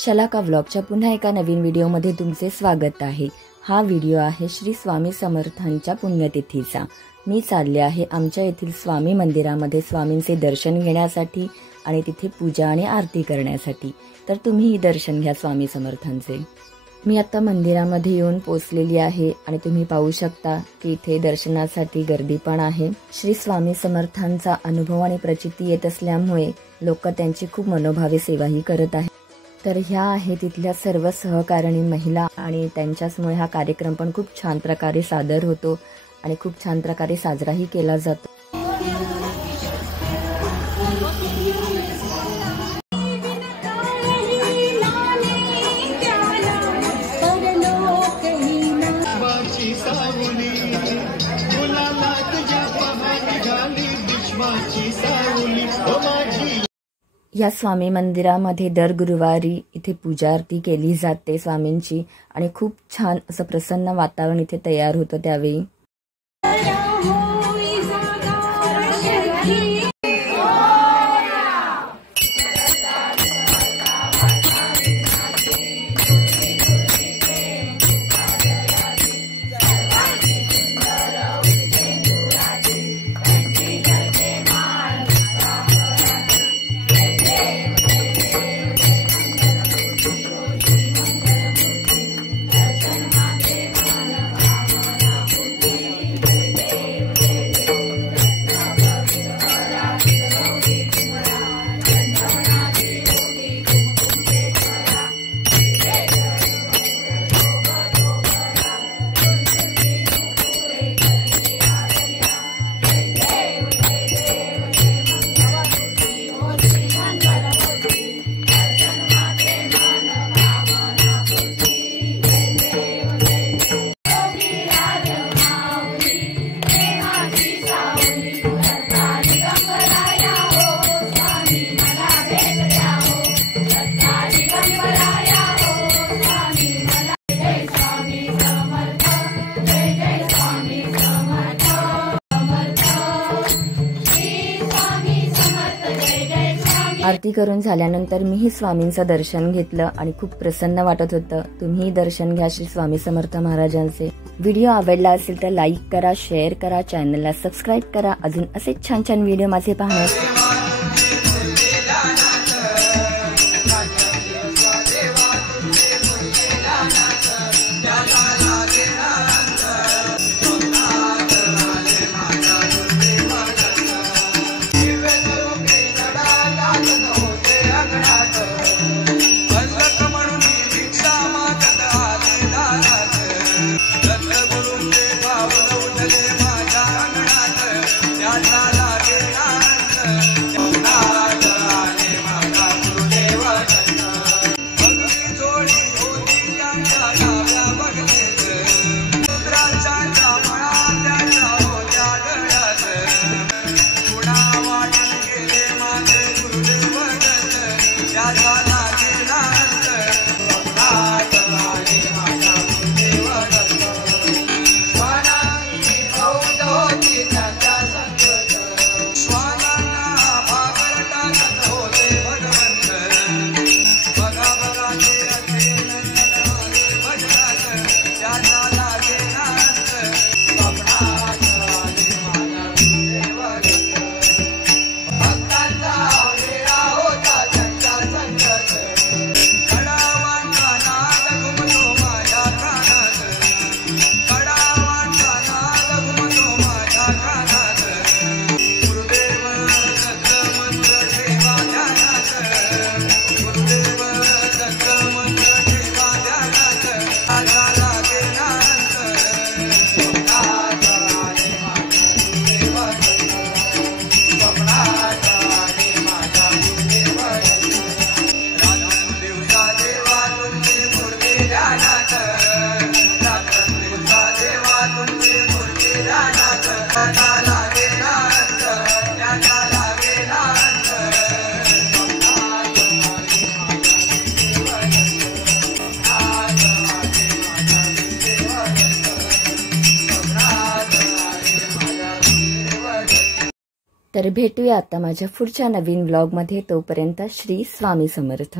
शलाका व्लॉगच्या पुन्हा एका नवीन व्हिडिओमध्ये तुमचे स्वागत आहे। हा व्हिडिओ आहे श्री स्वामी समर्थांच्या पुण्यतिथीचा। मी चालले आहे आमच्या येथील स्वामी मंदिरामध्ये स्वामींचे दर्शन घेण्यासाठी आणि तिथे पूजा आणि आरती करण्यासाठी। तर तुम्हीही दर्शन घ्या स्वामी समर्थांचे। मी आता मंदिरामध्ये येऊन पोहोचलेली आहे आणि तुम्ही पाहू शकता की इथे दर्शनासाठी गर्दी पण आहे। श्री स्वामी समर्थांचा अनुभव आणि प्रचिती येत असल्यामुळे लोक त्यांची खूप मनोभावे सेवाही करत आहेत। तर ह्या आहे तिथल्या सर्व सहकारिणी महिला आणि त्यांच्यामुळे हा कार्यक्रम पण खूप छान प्रकारे सादर होतो आणि खूप छान प्रकारे साजराही केला जातो। या स्वामी मंदिरामध्ये दर गुरुवारी इथे पूजा आरती केली जाते स्वामींची आणि खूप छान असं प्रसन्न वातावरण इथे तयार होतं त्यावेळी। आरती करून झाल्यानंतर मीही स्वामींचं दर्शन घेतलं आणि खूप प्रसन्न वाटत होतं। तुम्ही दर्शन घ्या श्री स्वामी समर्थ महाराजांचे। व्हिडिओ आवडला असेल तर लाईक करा, शेअर करा, चॅनलला सबस्क्राईब करा। अजून असे छान छान व्हिडिओ माझे पाहण्यासाठी तर भेटूया आता माझ्या पुढच्या नवीन व्लॉगमध्ये। तोपर्यंत श्री स्वामी समर्थ।